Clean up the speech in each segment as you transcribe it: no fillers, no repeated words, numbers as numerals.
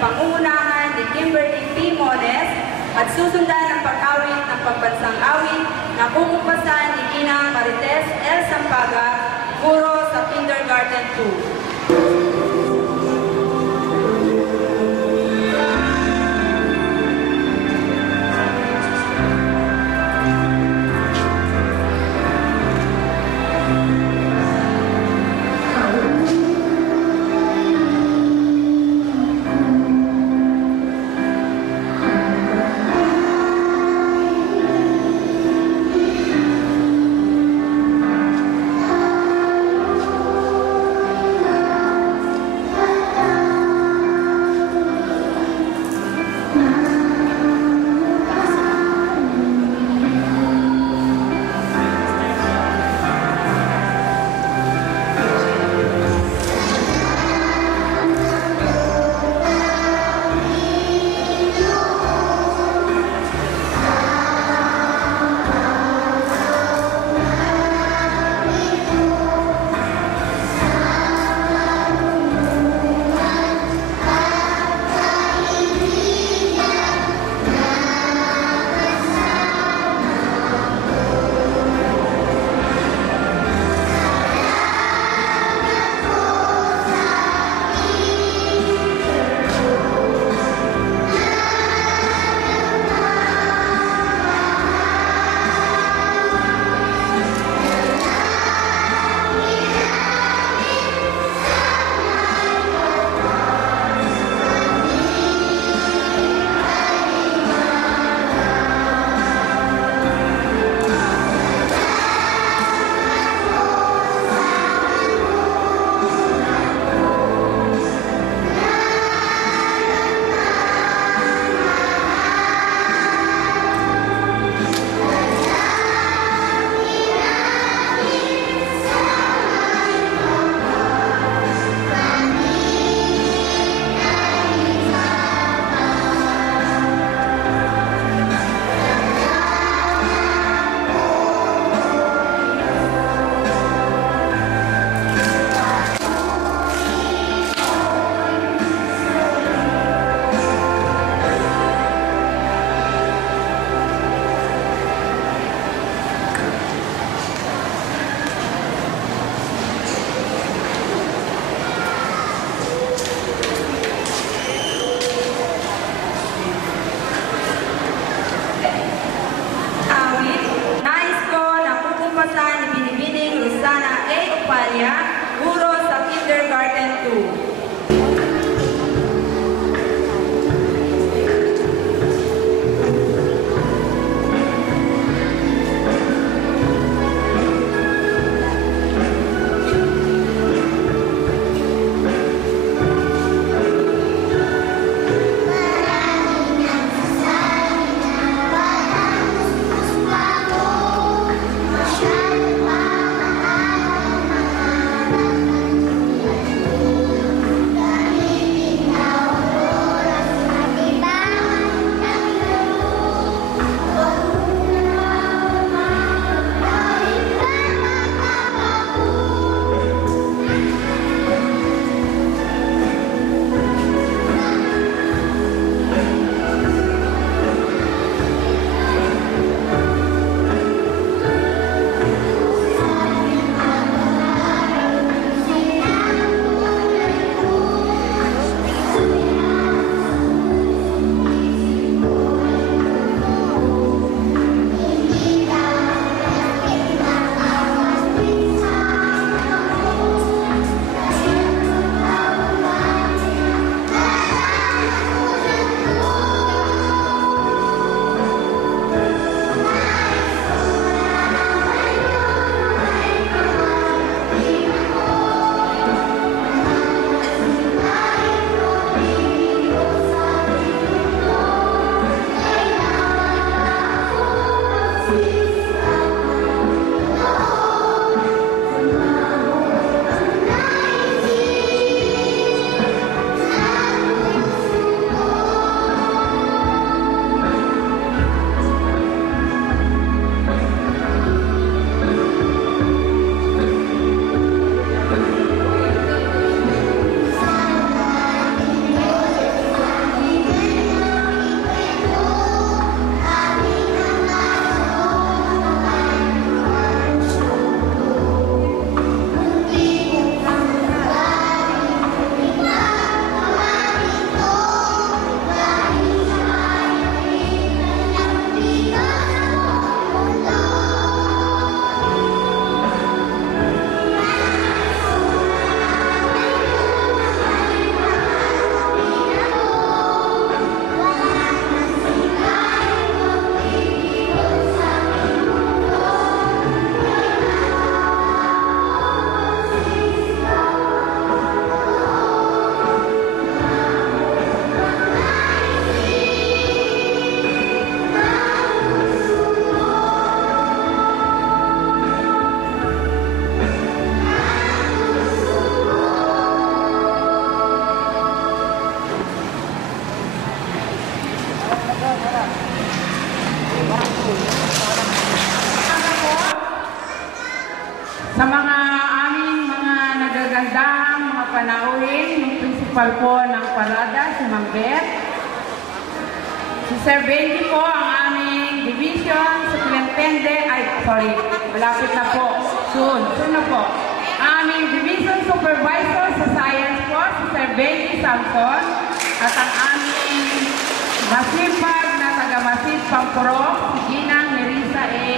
pangungunahan ni Kimberly P. Mones at susundan ng pag-awit ng pambansang awit na pupupasan ni Ina Marites L. Sampaga, guro sa Kindergarten 2. Sa mga aming mga nagagandahang mga panauhin, yung principal po ng parada, si Ma'am Beth. Si Sir Benji po, ang aming division, superintendent, malapit na po, soon na po. Aming division supervisor sa science po, si Sir Benji Samson, at ang aming masipag na taga-Masip Pampurok, si Ginang Nerissa A.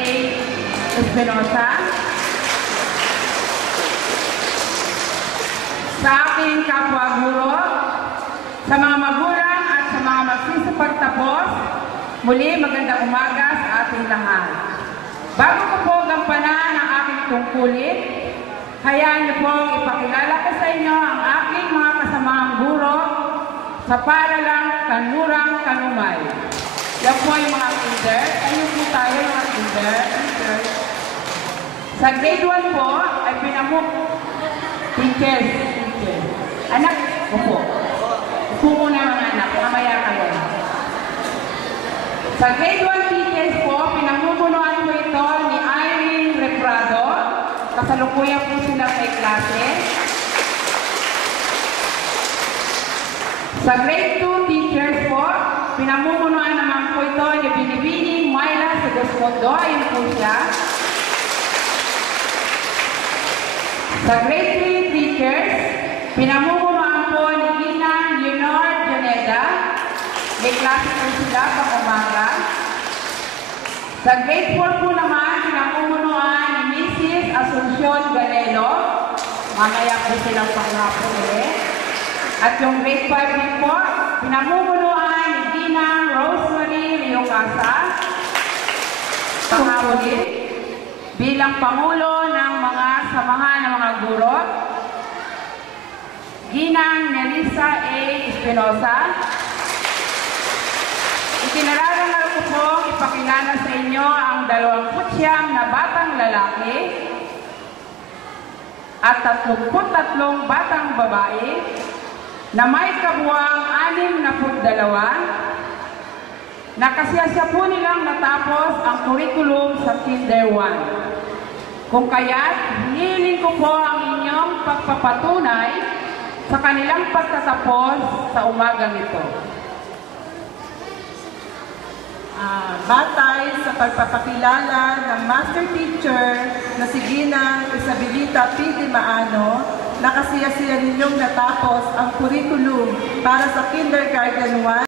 Espinosa. Sa aking kapwa guro, sa mga magulang at sa mga magsisipagtapos, muli magandang umaga sa ating lahat. Bago ko po gampanan ang aking tungkulin, hayaan niyo pong ipakilala ko sa inyo ang aking mga kasamahang guro sa Paralang Kanlurang Kanumay. Yan po yung mga kinder. Ayun po tayo mga kinder. Sa grade 1 po ay teachers. Anak ko po. Upo muna mga anak, mamaya kayo. Sa grade 1 teachers po, pinamumunuan ko ito ni Irene Reprado. Kasalukuyan po sila sa klase. Sa grade 2 teachers po, pinamumunuan naman po ito ni Binibini Myla Segosmondo. Ayun po siya. Sa grade 3 teachers, pinamumunuan po ni Gina Leonor Janeda. May klase po sila pang umaga. Sa grade 4 po naman, pinamumunuan ni Mrs. Asuncion Galelo. Mamaya po silang panghapon ulit. At yung grade 5 din po, pinamumunuan ni Gina Rosemary Leocasa. Panghapon din. Bilang Pangulo ng mga samahan ng mga guro, Ginang Nerissa A. Espinosa. Ikinararangal ko po ipakilala sa inyo ang 29 na batang lalaki at 33 batang babae na may kabuwang 62 na kasiyasya po nilang natapos ang curriculum sa Kinder 1. Kung kaya't, hinihiling ko po ang inyong pagpapatunay sa kanilang pagtatapos sa umagang ito. Batay sa pagpapakilala ng Master Teacher na si Ginang Isabelita P. Di Maano, na kasiyasiya ninyong natapos ang curriculum para sa Kindergarten 1.